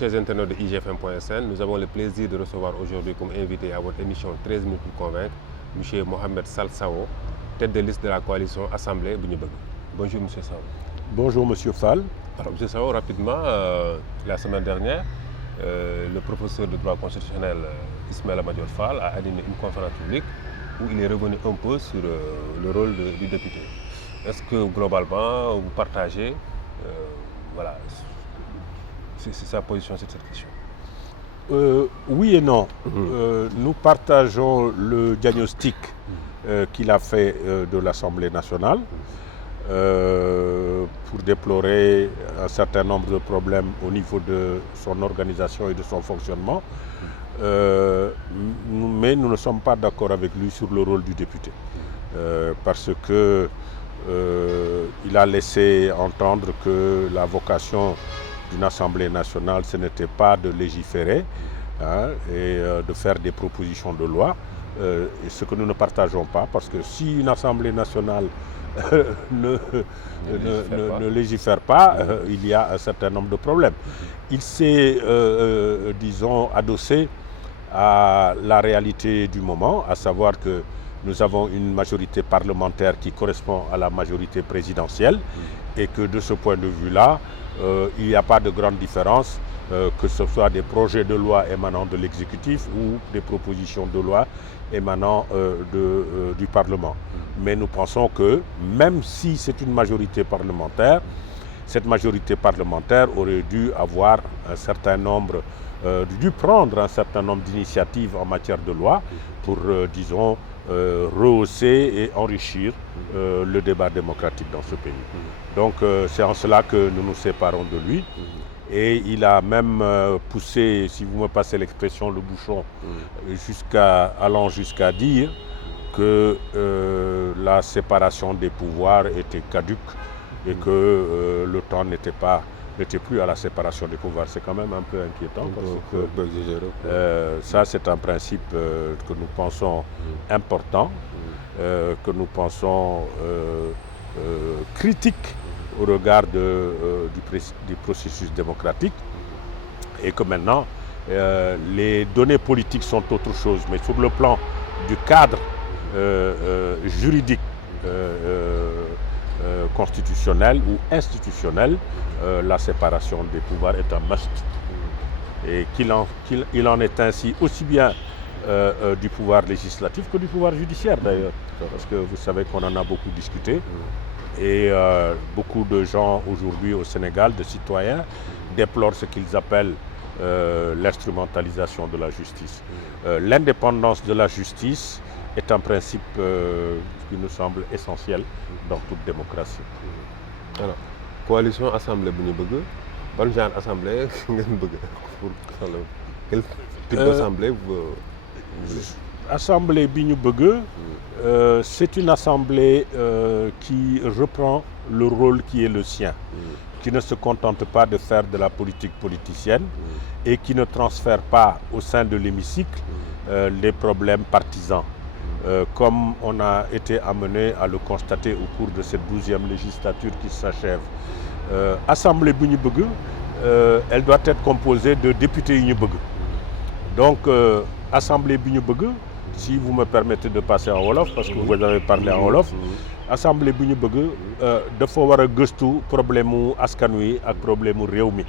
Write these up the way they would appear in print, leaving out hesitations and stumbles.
chers internautes de IGFM.sn, nous avons le plaisir de recevoir aujourd'hui comme invité à votre émission 13 minutes pour convaincre, M. Mohamed Sall Sao, tête de liste de la coalition Assemblée bu ñu bëgg. Bonjour M. Sao. Bonjour M. Fall. Alors M. Sao, rapidement, la semaine dernière, le professeur de droit constitutionnel Ismaïla Madior Fall a animé une conférence publique où il est revenu un peu sur le rôle du député. Est-ce que globalement vous partagez voilà, c'est sa position sur cette question? Oui et non. Nous partageons le diagnostic qu'il a fait de l'Assemblée nationale pour déplorer un certain nombre de problèmes au niveau de son organisation et de son fonctionnement. Mais nous ne sommes pas d'accord avec lui sur le rôle du député. Parce que il a laissé entendre que la vocation d'une Assemblée nationale, ce n'était pas de légiférer et de faire des propositions de loi, et ce que nous ne partageons pas, parce que si une Assemblée nationale ne légifère pas, il y a un certain nombre de problèmes. Il s'est, disons, adossé à la réalité du moment, à savoir que nous avons une majorité parlementaire qui correspond à la majorité présidentielle et que de ce point de vue-là, il n'y a pas de grande différence, que ce soit des projets de loi émanant de l'exécutif ou des propositions de loi émanant du Parlement. Mais nous pensons que même si c'est une majorité parlementaire, cette majorité parlementaire aurait dû avoir un certain nombre, dû prendre un certain nombre d'initiatives en matière de loi pour, disons, rehausser et enrichir le débat démocratique dans ce pays. Donc c'est en cela que nous nous séparons de lui. Et il a même poussé, si vous me passez l'expression, le bouchon, allant jusqu'à dire que la séparation des pouvoirs était caduque et que le temps n'était plus à la séparation des pouvoirs. C'est quand même un peu inquiétant parce que ça c'est un principe que nous pensons important, que nous pensons critique au regard du processus démocratique, et que maintenant les données politiques sont autre chose, mais sur le plan du cadre juridique constitutionnel ou institutionnel, la séparation des pouvoirs est un must, et qu'il en est ainsi aussi bien du pouvoir législatif que du pouvoir judiciaire d'ailleurs, parce que vous savez qu'on en a beaucoup discuté. Et beaucoup de gens aujourd'hui au Sénégal, de citoyens, déplorent ce qu'ils appellent l'instrumentalisation de la justice. L'indépendance de la justice est un principe qui nous semble essentiel dans toute démocratie. Alors, coalition Assemblée bu ñu bëgg, ban genre assemblée ngeen bëgg pour quel type d'assemblée Assemblée bi ñu bëgg, c'est une assemblée qui reprend le rôle qui est le sien, qui ne se contente pas de faire de la politique politicienne et qui ne transfère pas au sein de l'hémicycle les problèmes partisans, comme on a été amené à le constater au cours de cette 12e législature qui s'achève. Assemblée bi ñu bëgg, elle doit être composée de députés yu ñu bëgg. Donc Assemblée bi ñu bëgg, si vous me permettez de passer en wolof, parce que vous avez parlé en wolof, assemblée bi ñu bëgg dafa war a gëstu problème mu askan wi ak problème mu réew mi,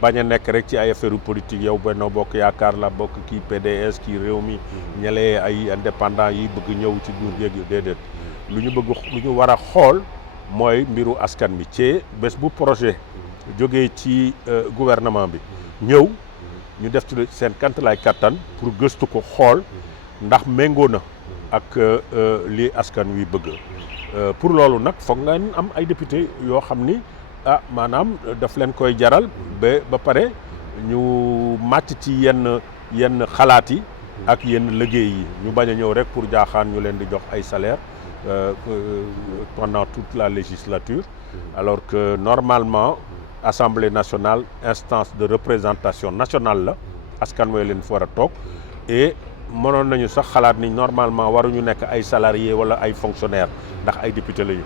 bañ a nekk rek ci ay affaire politique, yow Benno Bokk Yaakaar la bokk, kii PDS, kii réew mi, ñalee ay indépendant yi bëgg ñëw ci nguur yeeg yu déedéet. Lu ñu war a xool mooy mbiru askan mi, ci bés bu projet jógee ci gouvernement bi ñëw, ñu def ci seen kantalaay kattan pour gëstu ko xool ndax méngoo na ak li askan wi bëgg. Pour loolu nag foog nga am ay député yoo xam ni maanaam daf leen koy jaral ba pare ñu màcc ci yenn xalaat yi ak yenn liggéey yi, ñu bañ a ñëw rek pour jaaxaan ñu leen di jox ay salaire pendant toute la législature, alors que normalement Assemblée nationale instance de représentation nationale la, askan wi leen fa war a toog, et mënoon nañu sax xalaat ni normalement waruñu nekk ay salariés wala ay fonctionnaires ndax ay député lañu.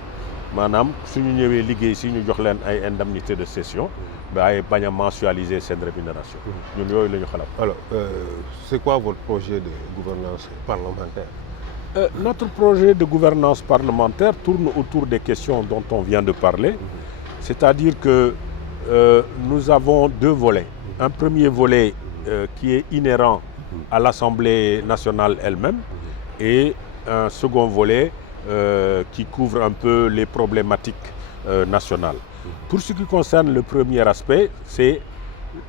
maanaam suñu ñëwee liggéey si ñu jox leen ay indemnité de cession ba ay bañ a mensualiser seen rémunération. ñun yooyu la ñu xalaat. Alors, c'est quoi votre projet de gouvernance parlementaire? Notre projet de gouvernance parlementaire tourne autour des questions dont on vient de parler, c'est-à-dire que nous avons deux volets. Un premier volet qui est inhérent à l'Assemblée nationale elle-même et un second volet qui couvre un peu les problématiques nationales. Pour ce qui concerne le premier aspect, c'est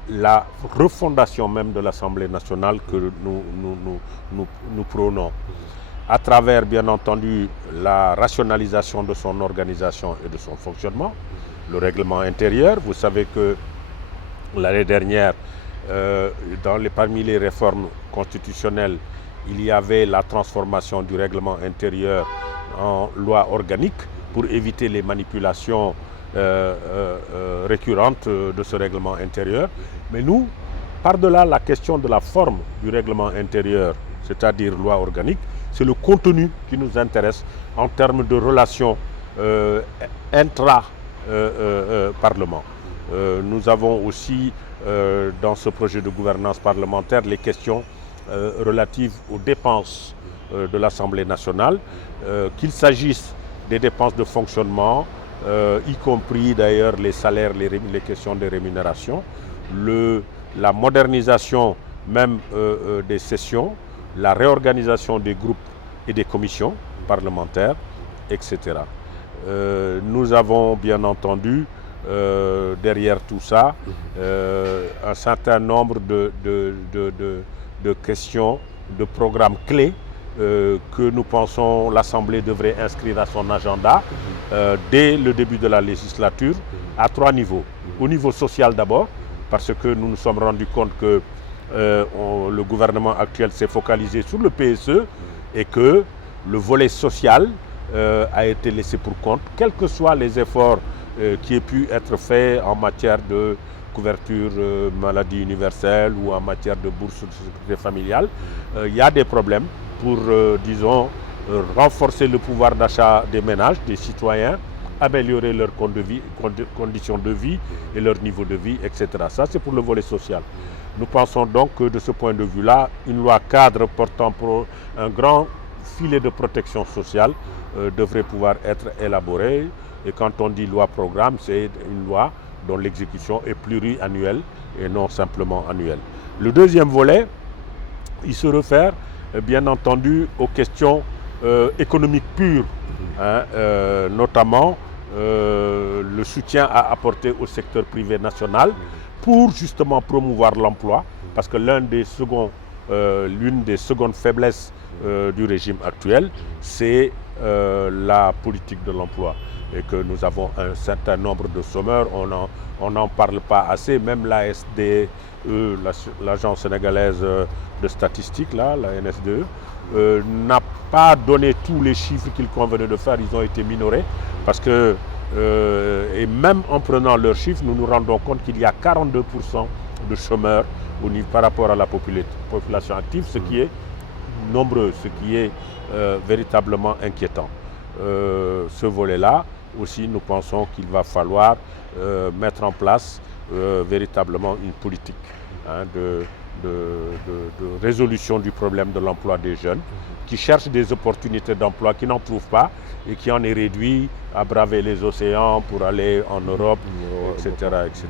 la refondation même de l'Assemblée nationale que nous prônons, à travers bien entendu la rationalisation de son organisation et de son fonctionnement, le règlement intérieur. Vous savez que l'année dernière, parmi les réformes constitutionnelles, il y avait la transformation du règlement intérieur en loi organique pour éviter les manipulations récurrentes de ce règlement intérieur. Mais nous, par-delà la question de la forme du règlement intérieur, c'est-à-dire loi organique, c'est le contenu qui nous intéresse en termes de relations intra-parlement. Nous avons aussi dans ce projet de gouvernance parlementaire les questions relatives aux dépenses de l'Assemblée nationale, qu'il s'agisse des dépenses de fonctionnement, y compris d'ailleurs les salaires, les questions de rémunération, la modernisation même des sessions, la réorganisation des groupes et des commissions parlementaires, etc. Nous avons bien entendu derrière tout ça un certain nombre de questions, de programmes clés que nous pensons l'Assemblée devrait inscrire à son agenda dès le début de la législature à trois niveaux. Au niveau social d'abord, parce que nous nous sommes rendus compte que le gouvernement actuel s'est focalisé sur le PSE et que le volet social a été laissé pour compte, quels que soient les efforts qui aient pu être faits en matière de couverture maladie universelle ou en matière de bourse de sécurité familiale. Il y a des problèmes pour, disons, renforcer le pouvoir d'achat des ménages, des citoyens, améliorer leurs conditions de vie et leur niveau de vie, etc. Ça, c'est pour le volet social. Nous pensons donc que de ce point de vue-là, une loi cadre portant pour un grand filet de protection sociale devrait pouvoir être élaborée. Et quand on dit loi-programme, c'est une loi dont l'exécution est pluriannuelle et non simplement annuelle. Le deuxième volet, il se réfère bien entendu aux questions économiques pures, notamment le soutien à apporter au secteur privé national pour justement promouvoir l'emploi, parce que l'une des secondes faiblesses du régime actuel, c'est la politique de l'emploi. Et que nous avons un certain nombre de chômeurs, on n'en parle pas assez, même l'ASDE, l'agence sénégalaise de statistiques, la NSDE, n'a pas donné tous les chiffres qu'il convenait de faire, ils ont été minorés, parce que, et même en prenant leurs chiffres, nous nous rendons compte qu'il y a 42% de chômeurs par rapport à la population active, ce qui est nombreux, ce qui est véritablement inquiétant. Ce volet-là, aussi, nous pensons qu'il va falloir mettre en place véritablement une politique de résolution du problème de l'emploi des jeunes qui cherchent des opportunités d'emploi, qui n'en trouvent pas et qui en est réduit à braver les océans pour aller en Europe, etc. etc.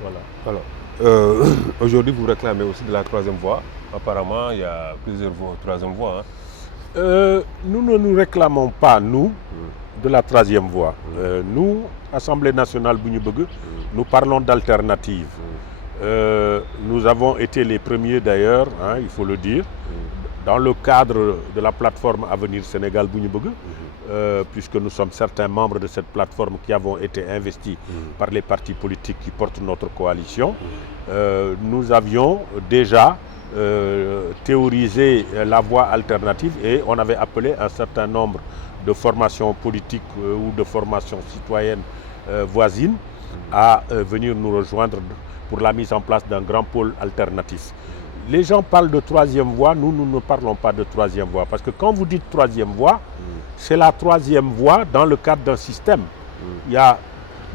Voilà. Alors, aujourd'hui, vous réclamez aussi de la troisième voie. Apparemment, il y a plusieurs troisième voies. Nous ne nous réclamons pas, nous, de la troisième voie. Nous, Assemblée nationale Bougnou-Begue, nous parlons d'alternatives. Nous avons été les premiers d'ailleurs, il faut le dire, dans le cadre de la plateforme Avenir Sénégal Bougnou-Begue, puisque nous sommes certains membres de cette plateforme qui avons été investis par les partis politiques qui portent notre coalition. Nous avions déjà théorisé la voie alternative et on avait appelé un certain nombre de formations politiques ou de formations citoyennes voisines à venir nous rejoindre pour la mise en place d'un grand pôle alternatif. Les gens parlent de troisième voie, nous ne parlons pas de troisième voie, parce que quand vous dites troisième voie, c'est la troisième voie dans le cadre d'un système. Il y a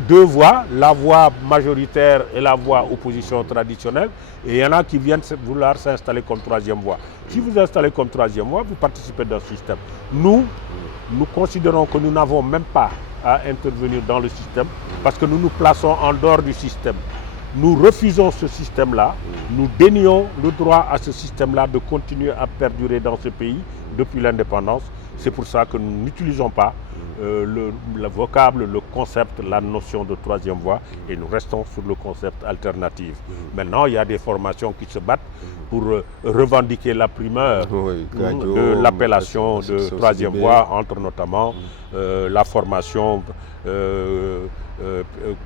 deux voies, la voie majoritaire et la voie opposition traditionnelle, et il y en a qui viennent vouloir s'installer comme troisième voie. Si vous installez comme troisième voie, vous participez d'un système. Nous considérons que nous n'avons même pas à intervenir dans le système parce que nous nous plaçons en dehors du système. Nous refusons ce système-là, nous dénions le droit à ce système-là de continuer à perdurer dans ce pays depuis l'indépendance. C'est pour ça que nous n'utilisons pas le vocable, le concept, la notion de troisième voie et nous restons sur le concept alternatif. Maintenant, il y a des formations qui se battent pour revendiquer la primeur de l'appellation de troisième voie, entre notamment la formation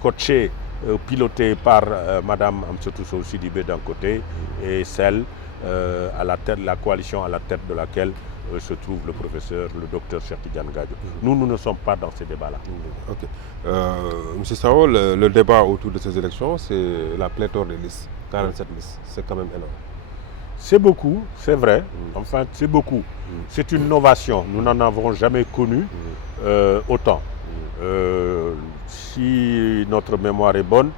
coachée, pilotée par Madame Amsatou Sow Sidibé d'un côté et celle à la tête, la coalition à la tête de laquelle se trouve le professeur, le docteur Cheikh Tidiane Gadio. Nous ne sommes pas dans ces débats-là. Ok. Monsieur Sao, le débat autour de ces élections, c'est la pléthore des listes, 47 listes. C'est quand même énorme. C'est beaucoup, c'est vrai. Enfin, c'est beaucoup. C'est une innovation. Nous n'en avons jamais connu autant. Si notre mémoire est bonne,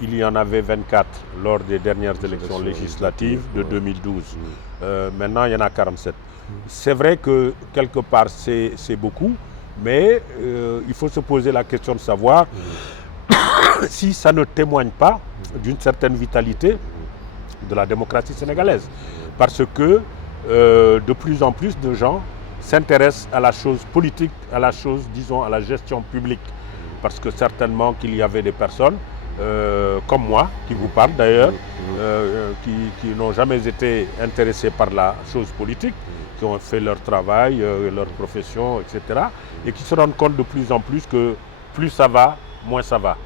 il y en avait 24 lors des dernières élections législatives de 2012. Maintenant, il y en a 47. C'est vrai que quelque part, c'est beaucoup, mais il faut se poser la question de savoir si ça ne témoigne pas d'une certaine vitalité de la démocratie sénégalaise. Parce que de plus en plus de gens s'intéressent à la chose politique, à la chose, disons, à la gestion publique. Parce que certainement qu'il y avait des personnes comme moi, qui vous parlent d'ailleurs, qui n'ont jamais été intéressés par la chose politique, qui ont fait leur travail, leur profession, etc. Et qui se rendent compte de plus en plus que plus ça va, moins ça va.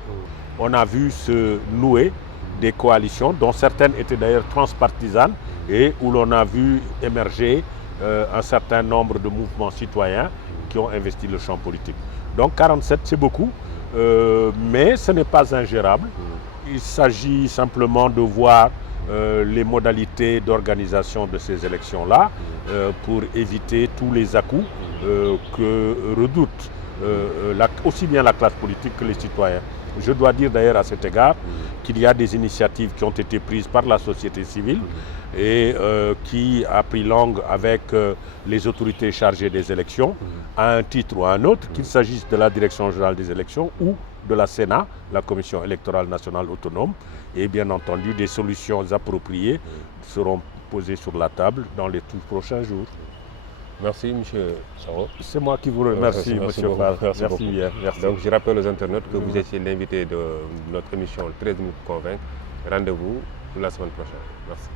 On a vu se nouer des coalitions, dont certaines étaient d'ailleurs transpartisanes, et où l'on a vu émerger un certain nombre de mouvements citoyens qui ont investi le champ politique. Donc 47, c'est beaucoup. Mais ce n'est pas ingérable. Il s'agit simplement de voir les modalités d'organisation de ces élections-là pour éviter tous les à-coups que redoutent aussi bien la classe politique que les citoyens. Je dois dire d'ailleurs à cet égard qu'il y a des initiatives qui ont été prises par la société civile et qui a pris langue avec les autorités chargées des élections à un titre ou à un autre, qu'il s'agisse de la Direction générale des élections ou de la Sénat, la Commission électorale nationale autonome, et bien entendu des solutions appropriées seront posées sur la table dans les tout prochains jours. Merci, M. Sao. C'est moi qui vous remercie, M. Fall. Merci bien. Merci. Donc, je rappelle aux internautes que vous étiez l'invité de notre émission 13 minutes convaincre. Rendez-vous la semaine prochaine. Merci.